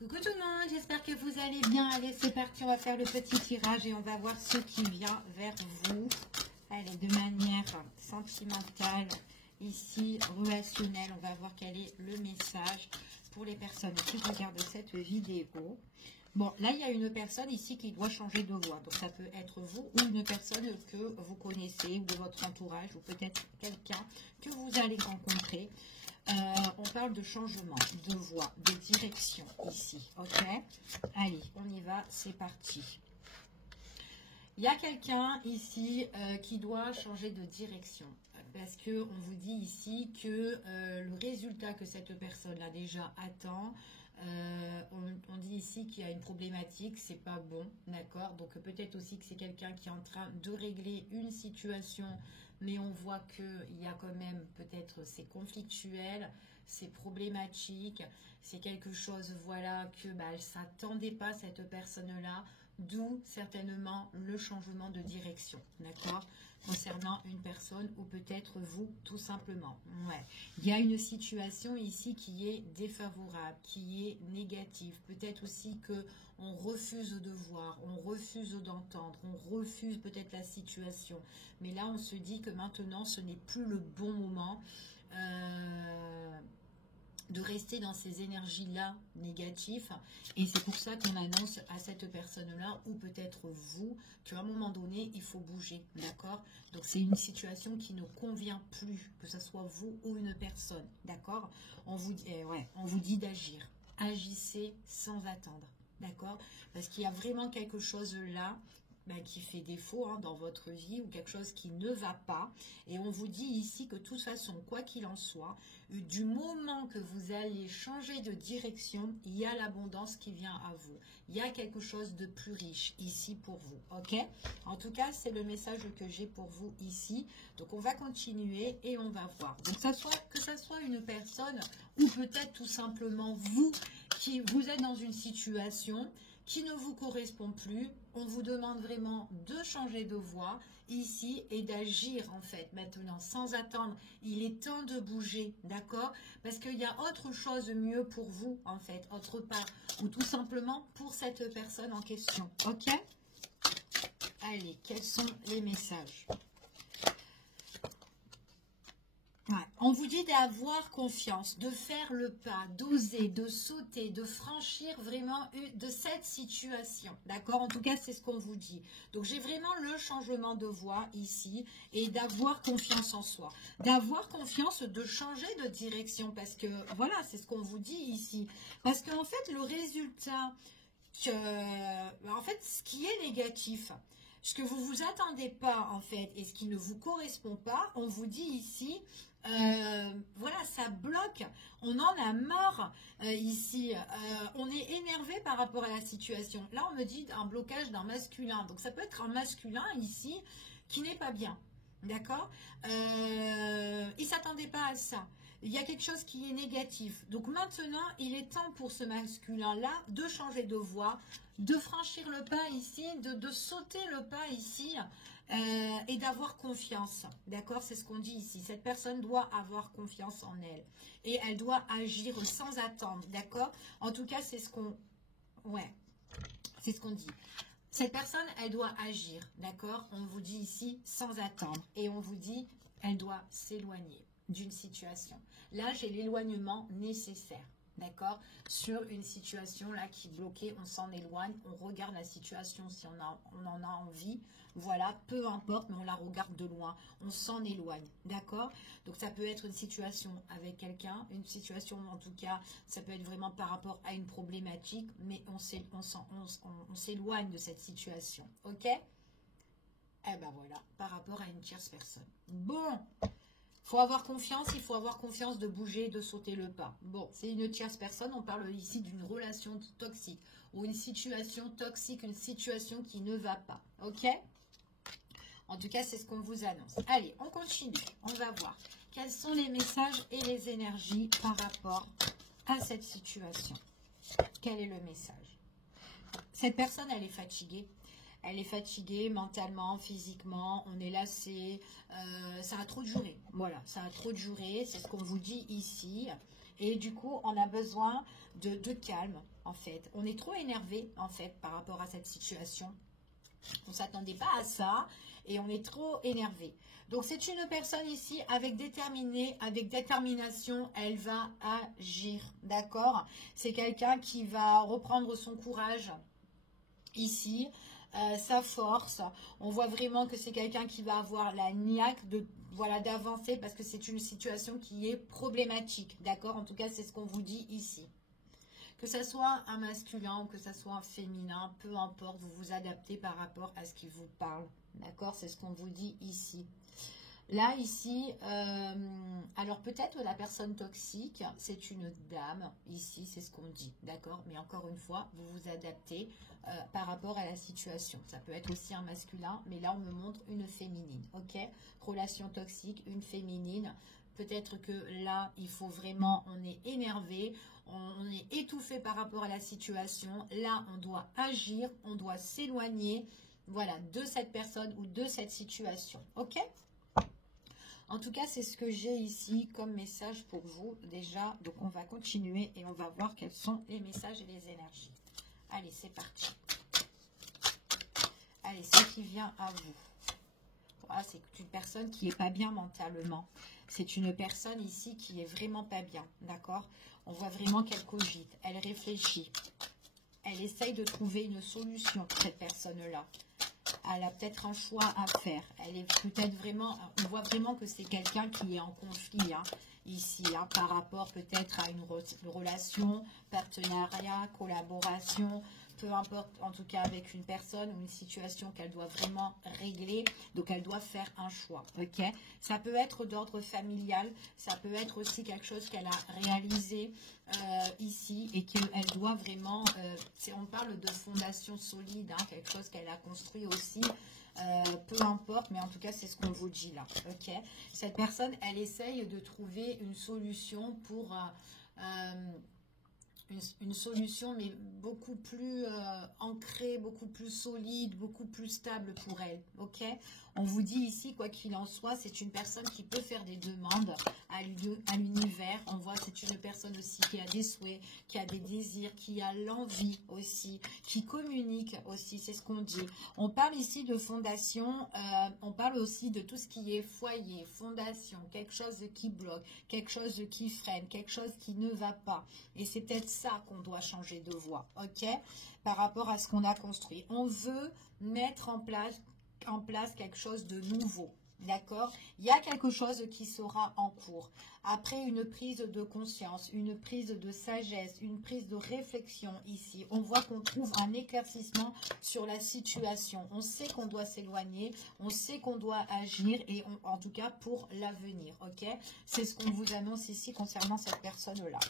Coucou tout le monde, j'espère que vous allez bien. Allez, c'est parti, on va faire le petit tirage et on va voir ce qui vient vers vous. Allez, de manière sentimentale, ici, relationnelle, on va voir quel est le message pour les personnes qui regardent cette vidéo. Bon, là, il y a une personne ici qui doit changer de voix. Donc, ça peut être vous ou une personne que vous connaissez ou de votre entourage ou peut-être quelqu'un que vous allez rencontrer. On parle de changement, de voix, de direction ici. Ok? Allez, on y va, c'est parti. Il y a quelqu'un ici qui doit changer de direction parce que on vous dit ici que le résultat que cette personne-là déjà attend, on dit ici qu'il y a une problématique, c'est pas bon, d'accord? Donc peut-être aussi que c'est quelqu'un qui est en train de régler une situation, mais on voit qu'il y a quand même peut-être c'est conflictuel, c'est problématique, c'est quelque chose, voilà, que elle ne s'attendait pas cette personne-là. D'où certainement le changement de direction, d'accord, concernant une personne ou peut-être vous tout simplement. Ouais. Il y a une situation ici qui est défavorable, qui est négative. Peut-être aussi que on refuse de voir, on refuse d'entendre, on refuse peut-être la situation. Mais là, on se dit que maintenant, ce n'est plus le bon moment. De rester dans ces énergies-là négatives. Et c'est pour ça qu'on annonce à cette personne-là, ou peut-être vous, qu'à un moment donné, il faut bouger, d'accord? Donc c'est une situation qui ne convient plus, que ce soit vous ou une personne, d'accord? On vous dit d'agir. Agissez sans attendre, d'accord? Parce qu'il y a vraiment quelque chose là qui fait défaut dans votre vie ou quelque chose qui ne va pas. Et on vous dit ici que de toute façon, quoi qu'il en soit, du moment que vous allez changer de direction, il y a l'abondance qui vient à vous. Il y a quelque chose de plus riche ici pour vous. Ok? En tout cas, c'est le message que j'ai pour vous ici. Donc, on va continuer et on va voir. Donc, que ça soit une personne ou peut-être tout simplement vous êtes dans une situation qui ne vous correspond plus, on vous demande vraiment de changer de voie ici et d'agir en fait maintenant sans attendre. Il est temps de bouger, d'accord? Parce qu'il y a autre chose mieux pour vous en fait, autre part, ou tout simplement pour cette personne en question, ok? Allez, quels sont les messages? Ouais. On vous dit d'avoir confiance, de faire le pas, d'oser, de sauter, de franchir vraiment de cette situation. D'accord? En tout cas, c'est ce qu'on vous dit. Donc, j'ai vraiment le changement de voie ici et d'avoir confiance en soi. D'avoir confiance, de changer de direction parce que, voilà, c'est ce qu'on vous dit ici. Parce qu'en fait, le résultat, ce qui est négatif, ce que vous ne vous attendez pas en fait et ce qui ne vous correspond pas, on vous dit ici, voilà, ça bloque, on en a marre ici, on est énervé par rapport à la situation. Là, on me dit un blocage d'un masculin, donc ça peut être un masculin ici qui n'est pas bien, d'accord? Il ne s'attendait pas à ça. Il y a quelque chose qui est négatif. Donc maintenant, il est temps pour ce masculin-là de changer de voie, de franchir le pas ici, de sauter le pas ici et d'avoir confiance. D'accord? C'est ce qu'on dit ici. Cette personne doit avoir confiance en elle. Et elle doit agir sans attendre. D'accord? En tout cas, c'est ce qu'on... Ouais, c'est ce qu'on dit. Cette personne, elle doit agir. D'accord? On vous dit ici sans attendre. Et on vous dit, elle doit s'éloigner d'une situation. Là, j'ai l'éloignement nécessaire, d'accord? Sur une situation là qui est bloquée, on s'en éloigne, on regarde la situation si on en a envie, voilà, peu importe, mais on la regarde de loin, on s'en éloigne, d'accord? Donc ça peut être une situation avec quelqu'un, une situation en tout cas, ça peut être vraiment par rapport à une problématique, mais on s'éloigne de cette situation, ok? Eh ben voilà, par rapport à une tierce personne. Bon, faut avoir confiance, il faut avoir confiance de bouger, de sauter le pas. Bon, c'est une tierce personne, on parle ici d'une relation toxique ou une situation toxique, une situation qui ne va pas. Ok? En tout cas, c'est ce qu'on vous annonce. Allez, on continue, on va voir quels sont les messages et les énergies par rapport à cette situation. Quel est le message? Cette personne, elle est fatiguée. Elle est fatiguée mentalement, physiquement, on est lassé, ça a trop duré. Voilà, ça a trop duré, c'est ce qu'on vous dit ici. Et du coup, on a besoin de calme, en fait. On est trop énervé, en fait, par rapport à cette situation. On ne s'attendait pas à ça et on est trop énervé. Donc, c'est une personne ici avec détermination, elle va agir, d'accord? C'est quelqu'un qui va reprendre son courage ici, sa force. On voit vraiment que c'est quelqu'un qui va avoir la niaque de voilà d'avancer parce que c'est une situation qui est problématique, d'accord? En tout cas, c'est ce qu'on vous dit ici. Que ça soit un masculin ou que ça soit un féminin, peu importe, vous vous adaptez par rapport à ce qui vous parle. D'accord? C'est ce qu'on vous dit ici. Là, ici, alors peut-être la personne toxique, c'est une dame, ici, c'est ce qu'on dit, d'accord? Mais encore une fois, vous vous adaptez par rapport à la situation. Ça peut être aussi un masculin, mais là, on me montre une féminine, ok? Relation toxique, une féminine. Peut-être que là, il faut vraiment, on est énervé, on est étouffé par rapport à la situation. Là, on doit agir, on doit s'éloigner, voilà, de cette personne ou de cette situation, ok? En tout cas, c'est ce que j'ai ici comme message pour vous déjà. Donc, on va continuer et on va voir quels sont les messages et les énergies. Allez, c'est parti. Allez, ce qui vient à vous. Voilà, c'est une personne qui n'est pas bien mentalement. C'est une personne ici qui est vraiment pas bien, d'accord? On voit vraiment qu'elle cogite, elle réfléchit. Elle essaye de trouver une solution, cette personne-là. Elle a peut-être un choix à faire. Elle est peut-être vraiment, on voit vraiment que c'est quelqu'un qui est en conflit ici, par rapport peut-être à une relation, partenariat, collaboration, peu importe, en tout cas avec une personne ou une situation qu'elle doit vraiment régler. Donc, elle doit faire un choix, ok? Ça peut être d'ordre familial, ça peut être aussi quelque chose qu'elle a réalisé ici et qu'elle doit vraiment, on parle de fondation solide, quelque chose qu'elle a construit aussi, peu importe, mais en tout cas, c'est ce qu'on vous dit là, ok? Cette personne, elle essaye de trouver une solution pour... une solution mais beaucoup plus ancrée, beaucoup plus solide, beaucoup plus stable pour elle, ok? On vous dit ici, quoi qu'il en soit, c'est une personne qui peut faire des demandes à l'univers. On voit c'est une personne aussi qui a des souhaits, qui a des désirs, qui a l'envie aussi, qui communique aussi, c'est ce qu'on dit. On parle ici de fondation, on parle aussi de tout ce qui est foyer, fondation, quelque chose qui bloque, quelque chose qui freine, quelque chose qui ne va pas. Et c'est peut-être ça qu'on doit changer de voie, ok? Par rapport à ce qu'on a construit. On veut mettre en place quelque chose de nouveau, d'accord? Il y a quelque chose qui sera en cours. Après une prise de conscience, une prise de sagesse, une prise de réflexion ici, on voit qu'on trouve un éclaircissement sur la situation. On sait qu'on doit s'éloigner, on sait qu'on doit agir et en tout cas pour l'avenir, ok? C'est ce qu'on vous annonce ici concernant cette personne-là.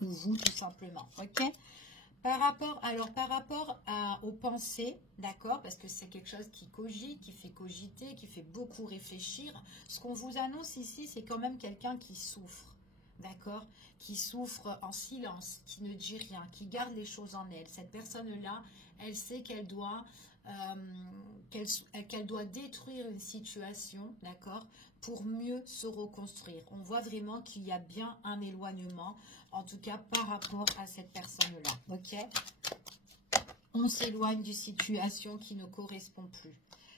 Ou vous tout simplement, ok? Par rapport aux pensées, d'accord, parce que c'est quelque chose qui cogite, qui fait cogiter, qui fait beaucoup réfléchir. Ce qu'on vous annonce ici, c'est quand même quelqu'un qui souffre, d'accord, qui souffre en silence, qui ne dit rien, qui garde les choses en elle. Cette personne-là, elle sait qu'elle doit détruire une situation, d'accord, pour mieux se reconstruire. On voit vraiment qu'il y a bien un éloignement, en tout cas par rapport à cette personne-là, ok? On s'éloigne d'une situation qui ne correspond plus.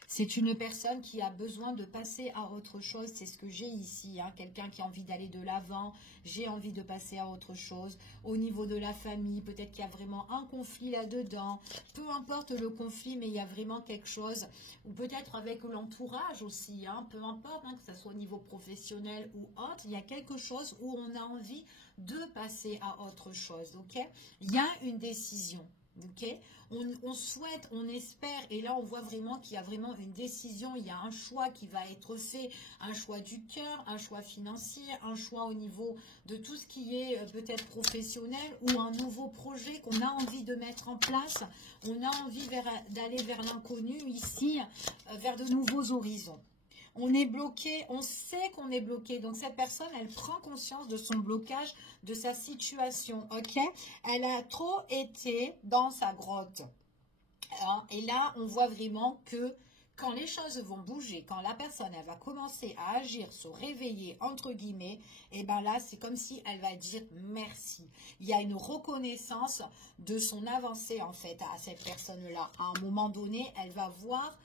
C'est une personne qui a besoin de passer à autre chose. C'est ce que j'ai ici. Quelqu'un qui a envie d'aller de l'avant. J'ai envie de passer à autre chose. Au niveau de la famille, peut-être qu'il y a vraiment un conflit là-dedans. Peu importe le conflit, mais il y a vraiment quelque chose. Ou peut-être avec l'entourage aussi. Peu importe, que ce soit au niveau professionnel ou autre. Il y a quelque chose où on a envie de passer à autre chose. Ok? Il y a une décision. Okay. On souhaite, on espère, et là on voit vraiment qu'il y a vraiment une décision, il y a un choix qui va être fait, un choix du cœur, un choix financier, un choix au niveau de tout ce qui est peut-être professionnel ou un nouveau projet qu'on a envie de mettre en place. On a envie d'aller vers l'inconnu ici, vers de nouveaux horizons. On est bloqué, on sait qu'on est bloqué. Donc, cette personne, elle prend conscience de son blocage, de sa situation, ok? Elle a trop été dans sa grotte. Et là, on voit vraiment que quand les choses vont bouger, quand la personne elle va commencer à agir, se réveiller entre guillemets, et ben là c'est comme si elle va dire merci. Il y a une reconnaissance de son avancée en fait à cette personne-là. À un moment donné, elle va voir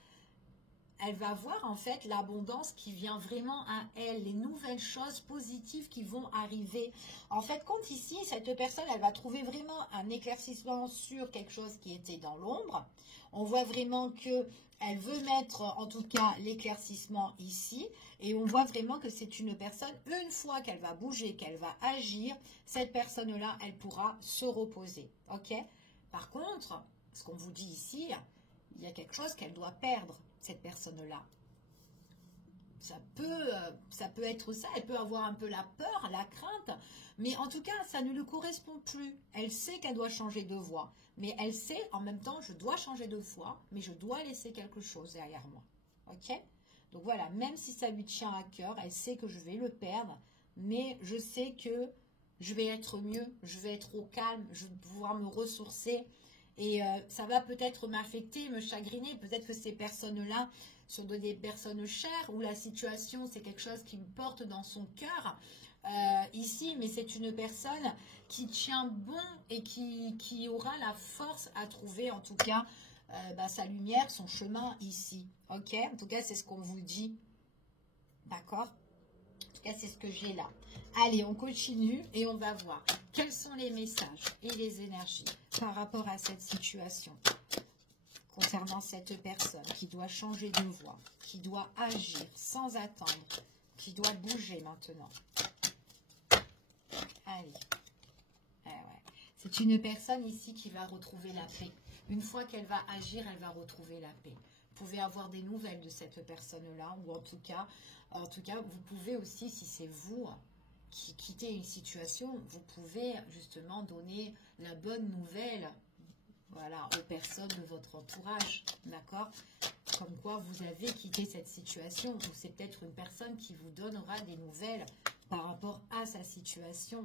en fait l'abondance qui vient vraiment à elle, les nouvelles choses positives qui vont arriver. En fait, quand ici, cette personne, elle va trouver vraiment un éclaircissement sur quelque chose qui était dans l'ombre. On voit vraiment que elle veut mettre en tout cas l'éclaircissement ici et on voit vraiment que c'est une personne, une fois qu'elle va bouger, qu'elle va agir, cette personne-là, elle pourra se reposer. Ok? Par contre, ce qu'on vous dit ici, il y a quelque chose qu'elle doit perdre, cette personne-là. Ça peut être ça, elle peut avoir un peu la peur, la crainte, mais en tout cas, ça ne lui correspond plus. Elle sait qu'elle doit changer de voie, mais elle sait en même temps, je dois changer de voie, mais je dois laisser quelque chose derrière moi. Ok? Donc voilà, même si ça lui tient à cœur, elle sait que je vais le perdre, mais je sais que je vais être mieux, je vais être au calme, je vais pouvoir me ressourcer, et ça va peut-être m'affecter, me chagriner. Peut-être que ces personnes-là sont des personnes chères où la situation, c'est quelque chose qui me porte dans son cœur ici. Mais c'est une personne qui tient bon et qui aura la force à trouver, en tout cas, sa lumière, son chemin ici. Ok? En tout cas, c'est ce qu'on vous dit. D'accord? En tout cas, c'est ce que j'ai là. Allez, on continue et on va voir quels sont les messages et les énergies par rapport à cette situation concernant cette personne qui doit changer de voie, qui doit agir sans attendre, qui doit bouger maintenant. Allez. Ouais. C'est une personne ici qui va retrouver la paix. Une fois qu'elle va agir, elle va retrouver la paix. Vous pouvez avoir des nouvelles de cette personne-là, ou en tout cas, vous pouvez aussi, si c'est vous qui quittez une situation, vous pouvez justement donner la bonne nouvelle, voilà, aux personnes de votre entourage, d'accord? Comme quoi vous avez quitté cette situation, ou c'est peut-être une personne qui vous donnera des nouvelles par rapport à sa situation.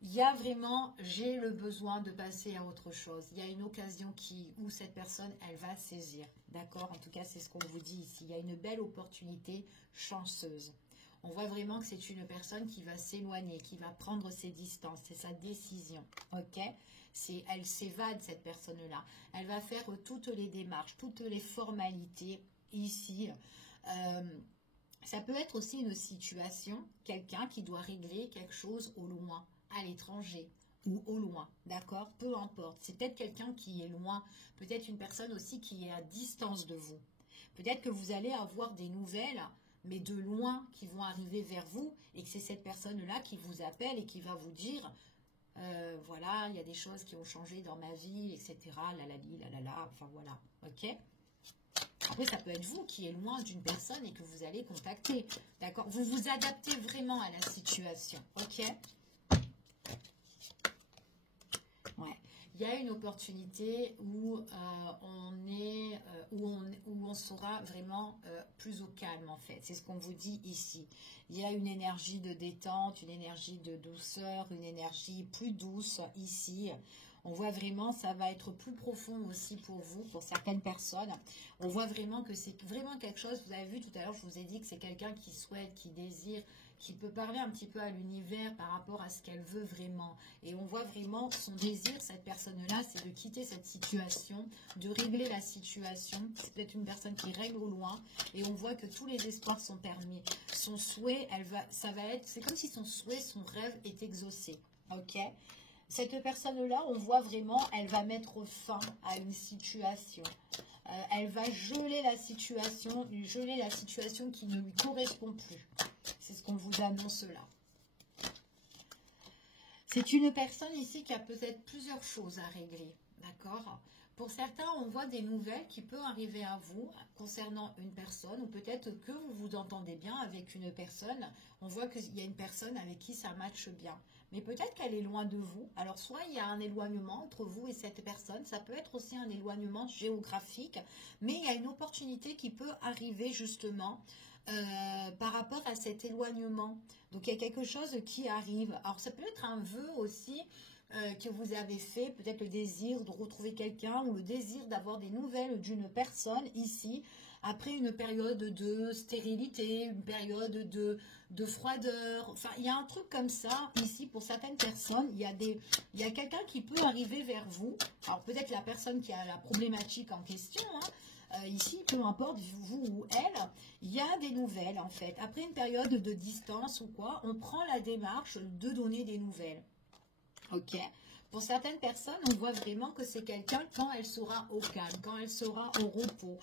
Il y a vraiment, j'ai le besoin de passer à autre chose. Il y a une occasion où cette personne, elle va saisir. D'accord? En tout cas, c'est ce qu'on vous dit ici. Il y a une belle opportunité chanceuse. On voit vraiment que c'est une personne qui va s'éloigner, qui va prendre ses distances. C'est sa décision. Ok? Elle s'évade, cette personne-là. Elle va faire toutes les démarches, toutes les formalités ici. Ça peut être aussi une situation, quelqu'un qui doit régler quelque chose au loin, à l'étranger ou au loin, d'accord? Peu importe. C'est peut-être quelqu'un qui est loin, peut-être une personne aussi qui est à distance de vous. Peut-être que vous allez avoir des nouvelles, mais de loin, qui vont arriver vers vous, et que c'est cette personne-là qui vous appelle et qui va vous dire, voilà, il y a des choses qui ont changé dans ma vie, etc. Enfin voilà, ok? Après, ça peut être vous qui êtes loin d'une personne et que vous allez contacter, d'accord? Vous vous adaptez vraiment à la situation, ok? Ouais. Il y a une opportunité où on sera vraiment plus au calme en fait. C'est ce qu'on vous dit ici. Il y a une énergie de détente, une énergie de douceur, une énergie plus douce ici. On voit vraiment, ça va être plus profond aussi pour vous, pour certaines personnes. On voit vraiment que c'est vraiment quelque chose, vous avez vu tout à l'heure, je vous ai dit que c'est quelqu'un qui souhaite, qui désire, qui peut parler un petit peu à l'univers par rapport à ce qu'elle veut vraiment. Et on voit vraiment son désir, cette personne-là, c'est de quitter cette situation, de régler la situation. C'est peut-être une personne qui règle au loin. Et on voit que tous les espoirs sont permis. Son souhait, c'est comme si son souhait, son rêve est exaucé. Ok ? Cette personne-là, on voit vraiment, elle va mettre fin à une situation. Elle va geler la situation qui ne lui correspond plus. C'est ce qu'on vous annonce là. C'est une personne ici qui a peut-être plusieurs choses à régler, d'accord? Pour certains, on voit des nouvelles qui peuvent arriver à vous concernant une personne, ou peut-être que vous vous entendez bien avec une personne. On voit qu'il y a une personne avec qui ça matche bien. Mais peut-être qu'elle est loin de vous. Alors, soit il y a un éloignement entre vous et cette personne. Ça peut être aussi un éloignement géographique. Mais il y a une opportunité qui peut arriver justement par rapport à cet éloignement. Donc, il y a quelque chose qui arrive. Alors, ça peut être un vœu aussi que vous avez fait, peut-être le désir de retrouver quelqu'un ou le désir d'avoir des nouvelles d'une personne ici, après une période de stérilité, une période de froideur. Enfin, il y a un truc comme ça ici pour certaines personnes. Il y a quelqu'un qui peut arriver vers vous. Alors peut-être la personne qui a la problématique en question, hein, ici, peu importe, vous ou elle, il y a des nouvelles en fait. Après une période de distance ou quoi, on prend la démarche de donner des nouvelles. Ok. Pour certaines personnes, on voit vraiment que c'est quelqu'un quand elle sera au calme, quand elle sera au repos.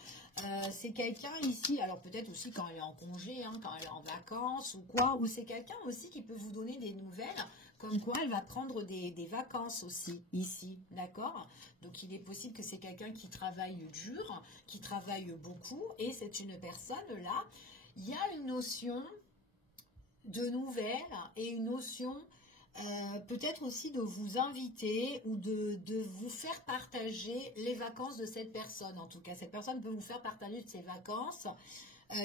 C'est quelqu'un ici, alors peut-être aussi quand elle est en congé, hein, quand elle est en vacances ou quoi, ou c'est quelqu'un aussi qui peut vous donner des nouvelles, comme quoi elle va prendre des vacances aussi, ici, d'accord? Donc il est possible que c'est quelqu'un qui travaille dur, qui travaille beaucoup, et c'est une personne là, il y a une notion de nouvelles et une notion peut-être aussi de vous inviter ou de vous faire partager les vacances de cette personne. En tout cas, cette personne peut vous faire partager de ses vacances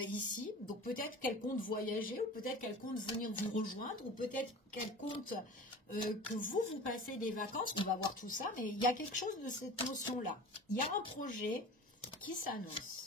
ici. Donc peut-être qu'elle compte voyager ou peut-être qu'elle compte venir vous rejoindre ou peut-être qu'elle compte que vous passez des vacances. On va voir tout ça, mais il y a quelque chose de cette notion-là. Il y a un projet qui s'annonce.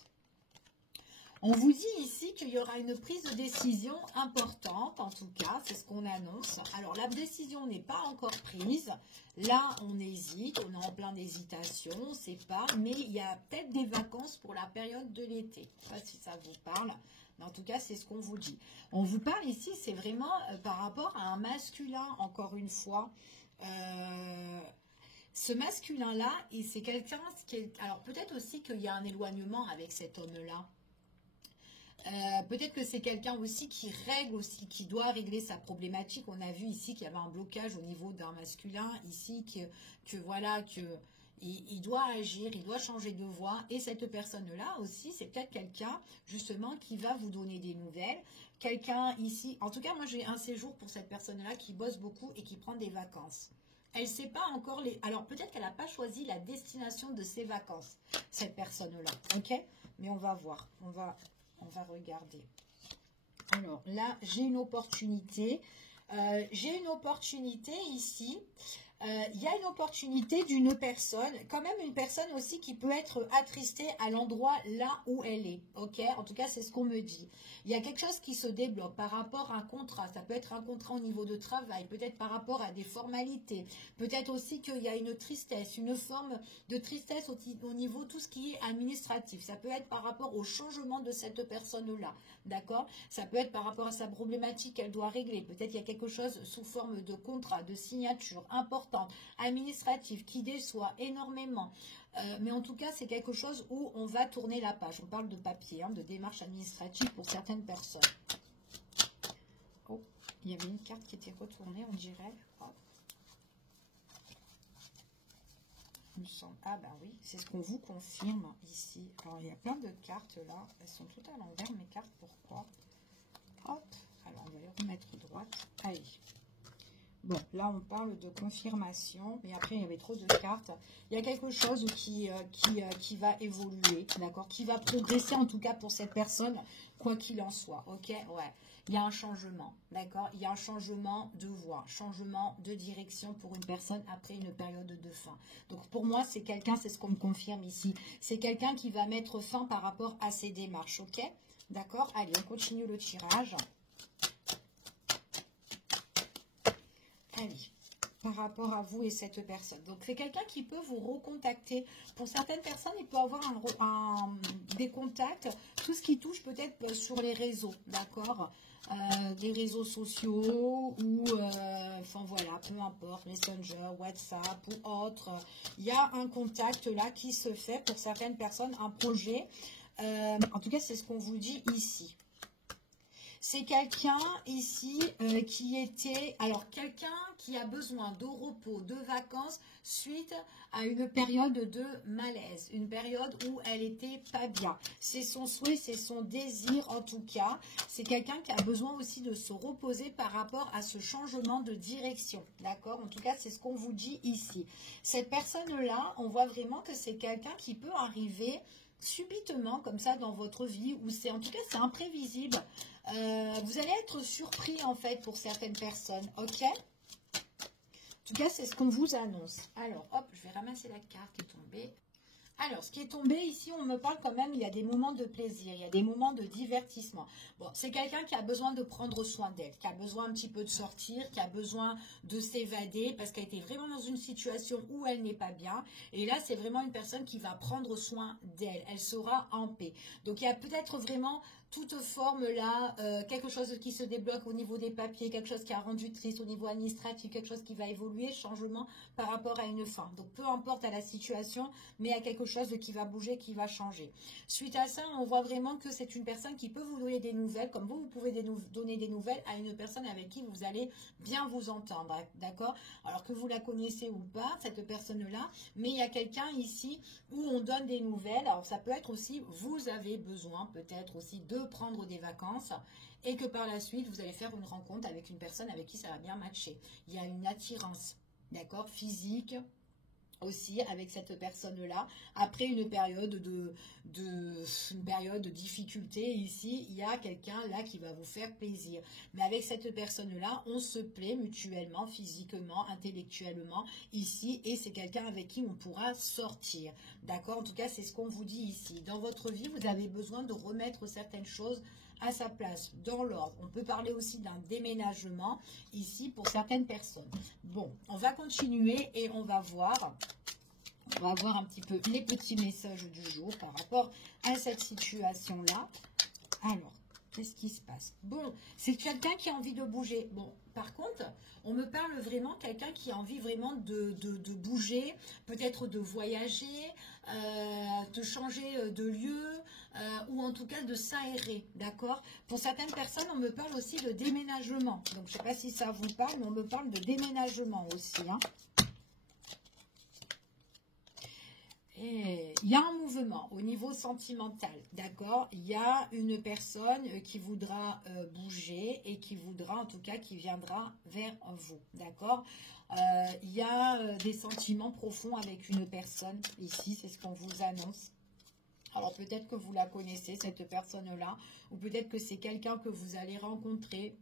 On vous dit ici qu'il y aura une prise de décision importante, en tout cas, c'est ce qu'on annonce. Alors, la décision n'est pas encore prise. Là, on hésite, on est en plein d'hésitation, on ne sait pas. Mais il y a peut-être des vacances pour la période de l'été. Je ne sais pas si ça vous parle, mais en tout cas, c'est ce qu'on vous dit. On vous parle ici, c'est vraiment par rapport à un masculin, encore une fois. Ce masculin-là, c'est quelqu'un qui est... Alors, peut-être aussi qu'il y a un éloignement avec cet homme-là. Peut-être que c'est quelqu'un aussi qui règle aussi, qui doit régler sa problématique. On a vu ici qu'il y avait un blocage au niveau d'un masculin, ici il doit agir, il doit changer de voie. Et cette personne-là aussi, c'est peut-être quelqu'un justement qui va vous donner des nouvelles. Quelqu'un ici, en tout cas moi j'ai un séjour pour cette personne-là qui bosse beaucoup et qui prend des vacances. Elle ne sait pas encore les... Alors peut-être qu'elle n'a pas choisi la destination de ses vacances, cette personne-là, ok? Mais on va voir, on va regarder. Alors là, j'ai une opportunité. J'ai une opportunité ici. Il y a une opportunité d'une personne, quand même une personne aussi qui peut être attristée à l'endroit là où elle est. Ok, en tout cas, c'est ce qu'on me dit. Il y a quelque chose qui se débloque par rapport à un contrat. Ça peut être un contrat au niveau de travail, peut-être par rapport à des formalités. Peut-être aussi qu'il y a une tristesse, une forme de tristesse au niveau de tout ce qui est administratif. Ça peut être par rapport au changement de cette personne-là. D'accord? Ça peut être par rapport à sa problématique qu'elle doit régler. Peut-être qu'il y a quelque chose sous forme de contrat, de signature importante, administrative, qui déçoit énormément. Mais en tout cas, c'est quelque chose où on va tourner la page. On parle de papier, hein, de démarche administrative pour certaines personnes. Oh, il y avait une carte qui était retournée, on dirait. Hop. Il me semble. Ah ben oui, c'est ce qu'on vous confirme ici. Alors, il y a plein de cartes là. Elles sont toutes à l'envers, mes cartes. Pourquoi? Hop. Alors, on va les remettre droite. Allez. Bon, là, on parle de confirmation, mais après, il y avait trop de cartes. Il y a quelque chose qui va évoluer, d'accord? Qui va progresser, en tout cas, pour cette personne, quoi qu'il en soit, ok? Ouais, il y a un changement, d'accord? Il y a un changement de voie, changement de direction pour une personne après une période de fin. Donc, pour moi, c'est quelqu'un, c'est ce qu'on me confirme ici, c'est quelqu'un qui va mettre fin par rapport à ses démarches, ok? D'accord? Allez, on continue le tirage. Allez, par rapport à vous et cette personne. Donc, c'est quelqu'un qui peut vous recontacter. Pour certaines personnes, il peut avoir des contacts, tout ce qui touche peut-être sur les réseaux, d'accord? Des réseaux sociaux ou, enfin voilà, peu importe, Messenger, WhatsApp ou autre. Il y a un contact là qui se fait pour certaines personnes, un projet. En tout cas, c'est ce qu'on vous dit ici. C'est quelqu'un ici qui était, alors quelqu'un qui a besoin de repos, de vacances suite à une période de malaise, une période où elle était pas bien. C'est son souhait, c'est son désir en tout cas. C'est quelqu'un qui a besoin aussi de se reposer par rapport à ce changement de direction, d'accord? En tout cas, c'est ce qu'on vous dit ici. Cette personne-là, on voit vraiment que c'est quelqu'un qui peut arriver subitement comme ça dans votre vie, ou c'est en tout cas c'est imprévisible. Vous allez être surpris en fait pour certaines personnes, ok? tout cas, c'est ce qu'on vous annonce. Alors, hop, je vais ramasser la carte qui est tombée. Alors, ce qui est tombé ici, on me parle quand même, il y a des moments de plaisir, il y a des moments de divertissement. Bon, c'est quelqu'un qui a besoin de prendre soin d'elle, qui a besoin un petit peu de sortir, qui a besoin de s'évader, parce qu'elle était vraiment dans une situation où elle n'est pas bien. Et là, c'est vraiment une personne qui va prendre soin d'elle. Elle sera en paix. Donc, il y a peut-être vraiment toute forme là, quelque chose qui se débloque au niveau des papiers, quelque chose qui a rendu triste au niveau administratif, quelque chose qui va évoluer, changement par rapport à une fin. Donc, peu importe à la situation, mais à quelque chose qui va bouger, qui va changer. Suite à ça, on voit vraiment que c'est une personne qui peut vous donner des nouvelles, comme vous pouvez donner des nouvelles à une personne avec qui vous allez bien vous entendre, d'accord? Alors que vous la connaissez ou pas, cette personne-là, mais il y a quelqu'un ici où on donne des nouvelles. Alors, ça peut être aussi, vous avez besoin peut-être aussi de prendre des vacances et que par la suite, vous allez faire une rencontre avec une personne avec qui ça va bien matcher. Il y a une attirance, d'accord, physique, aussi avec cette personne-là, après une période de difficulté ici, il y a quelqu'un là qui va vous faire plaisir. Mais avec cette personne-là, on se plaît mutuellement, physiquement, intellectuellement ici, et c'est quelqu'un avec qui on pourra sortir. D'accord? En tout cas, c'est ce qu'on vous dit ici. Dans votre vie, vous avez besoin de remettre certaines choses à sa place, dans l'ordre. On peut parler aussi d'un déménagement ici pour certaines personnes. Bon, on va continuer et on va voir un petit peu les petits messages du jour par rapport à cette situation-là. Alors, qu'est-ce qui se passe? Bon, c'est quelqu'un qui a envie de bouger. Bon, par contre, on me parle vraiment quelqu'un qui a envie vraiment de bouger, peut-être de voyager, de changer de lieu, ou en tout cas de s'aérer, d'accord? Pour certaines personnes, on me parle aussi de déménagement. Donc, je ne sais pas si ça vous parle, mais on me parle de déménagement aussi, hein. Et il y a un mouvement au niveau sentimental, d'accord? Il y a une personne qui voudra bouger et qui voudra, en tout cas, qui viendra vers vous, d'accord? Il y a des sentiments profonds avec une personne, ici, c'est ce qu'on vous annonce. Alors peut-être que vous la connaissez, cette personne-là, ou peut-être que c'est quelqu'un que vous allez rencontrer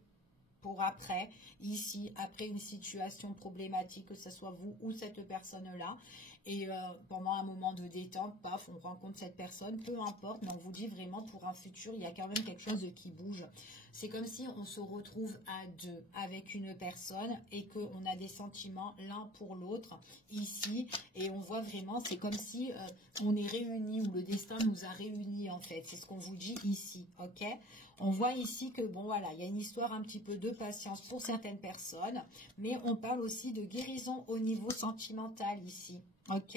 pour après, ici, après une situation problématique, que ce soit vous ou cette personne-là. Et pendant un moment de détente, paf, on rencontre cette personne, peu importe, mais on vous dit vraiment pour un futur, il y a quand même quelque chose qui bouge. C'est comme si on se retrouve à deux avec une personne et qu'on a des sentiments l'un pour l'autre ici. Et on voit vraiment, c'est comme si on est réunis ou le destin nous a réunis en fait. C'est ce qu'on vous dit ici, ok? On voit ici que, bon voilà, il y a une histoire un petit peu de patience pour certaines personnes, mais on parle aussi de guérison au niveau sentimental ici. Ok,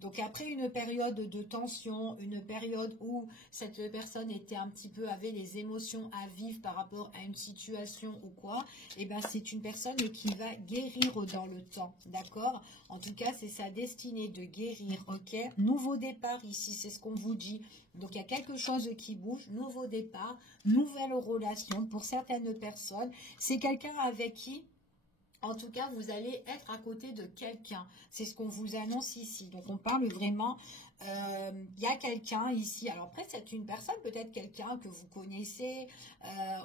donc après une période de tension, une période où cette personne était un petit peu, avait les émotions à vivre par rapport à une situation ou quoi, et ben c'est une personne qui va guérir dans le temps, d'accord? En tout cas, c'est sa destinée de guérir, ok? Nouveau départ ici, c'est ce qu'on vous dit. Donc il y a quelque chose qui bouge, nouveau départ, nouvelle relation pour certaines personnes. C'est quelqu'un avec qui, en tout cas, vous allez être à côté de quelqu'un. C'est ce qu'on vous annonce ici. Donc, on parle vraiment, il y a quelqu'un ici. Alors après, c'est une personne, peut-être quelqu'un que vous connaissez,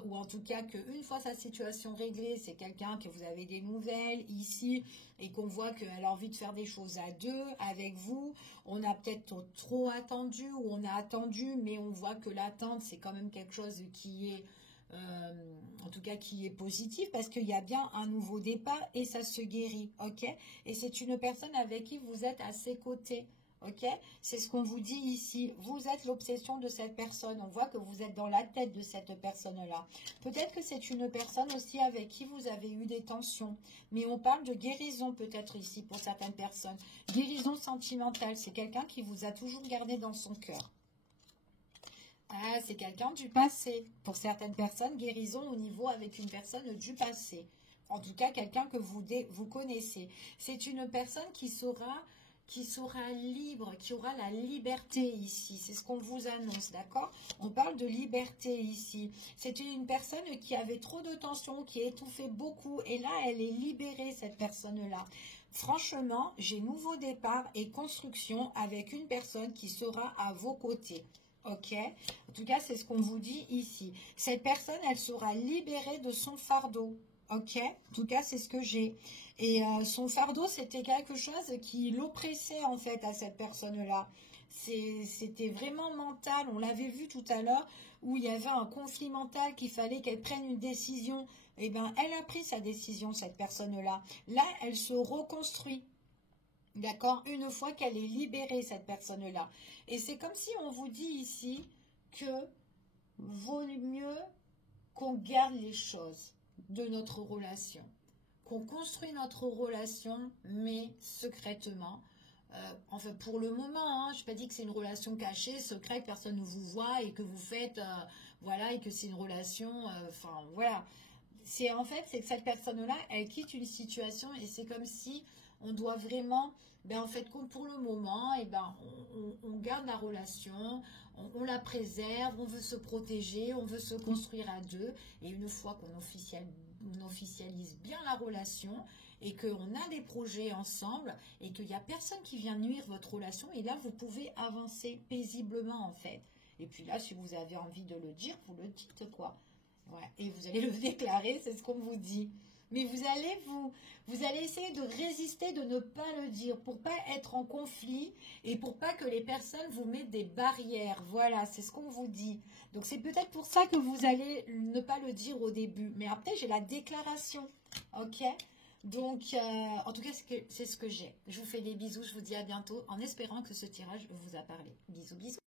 ou en tout cas qu'une fois sa situation réglée, c'est quelqu'un que vous avez des nouvelles ici, et qu'on voit qu'elle a envie de faire des choses à deux, avec vous. On a peut-être trop attendu, ou on a attendu, mais on voit que l'attente, c'est quand même quelque chose qui est... en tout cas qui est positif parce qu'il y a bien un nouveau départ et ça se guérit, ok? Et c'est une personne avec qui vous êtes à ses côtés, ok? C'est ce qu'on vous dit ici. Vous êtes l'obsession de cette personne. On voit que vous êtes dans la tête de cette personne-là. Peut-être que c'est une personne aussi avec qui vous avez eu des tensions. Mais on parle de guérison peut-être ici pour certaines personnes. Guérison sentimentale, c'est quelqu'un qui vous a toujours gardé dans son cœur. Ah, c'est quelqu'un du passé. Pour certaines personnes, guérison au niveau avec une personne du passé. En tout cas, quelqu'un que vous connaissez. C'est une personne qui sera libre, qui aura la liberté ici. C'est ce qu'on vous annonce, d'accord? On parle de liberté ici. C'est une personne qui avait trop de tension, qui étouffait beaucoup. Et là, elle est libérée, cette personne-là. Franchement, j'ai nouveau départ et construction avec une personne qui sera à vos côtés. Ok, en tout cas, c'est ce qu'on vous dit ici. Cette personne, elle sera libérée de son fardeau. Ok, en tout cas, c'est ce que j'ai. Et son fardeau, c'était quelque chose qui l'oppressait en fait à cette personne-là. C'était vraiment mental. On l'avait vu tout à l'heure où il y avait un conflit mental qu'il fallait qu'elle prenne une décision. Eh bien, elle a pris sa décision, cette personne-là. Là, elle se reconstruit. D'accord? Une fois qu'elle est libérée, cette personne-là. Et c'est comme si on vous dit ici que vaut mieux qu'on garde les choses de notre relation, qu'on construit notre relation, mais secrètement. Enfin, pour le moment, hein, je n'ai pas dit que c'est une relation cachée, secrète, personne ne vous voit et que vous faites, voilà, et que c'est une relation, enfin, voilà. C'est que cette personne-là, elle quitte une situation et c'est comme si on doit vraiment, ben en fait, comme pour le moment, et ben on garde la relation, on la préserve, on veut se protéger, on veut se construire à deux. Et une fois on officialise bien la relation et qu'on a des projets ensemble et qu'il n'y a personne qui vient nuire votre relation, et là, vous pouvez avancer paisiblement en fait. Et puis là, si vous avez envie de le dire, vous le dites quoi. Ouais, et vous allez le déclarer, c'est ce qu'on vous dit. Mais vous allez essayer de résister, de ne pas le dire, pour pas être en conflit et pour pas que les personnes vous mettent des barrières. Voilà, c'est ce qu'on vous dit. Donc c'est peut-être pour ça que vous allez ne pas le dire au début. Mais après, j'ai la déclaration. Ok? Donc, en tout cas, c'est ce que j'ai. Je vous fais des bisous, je vous dis à bientôt, en espérant que ce tirage vous a parlé. Bisous, bisous.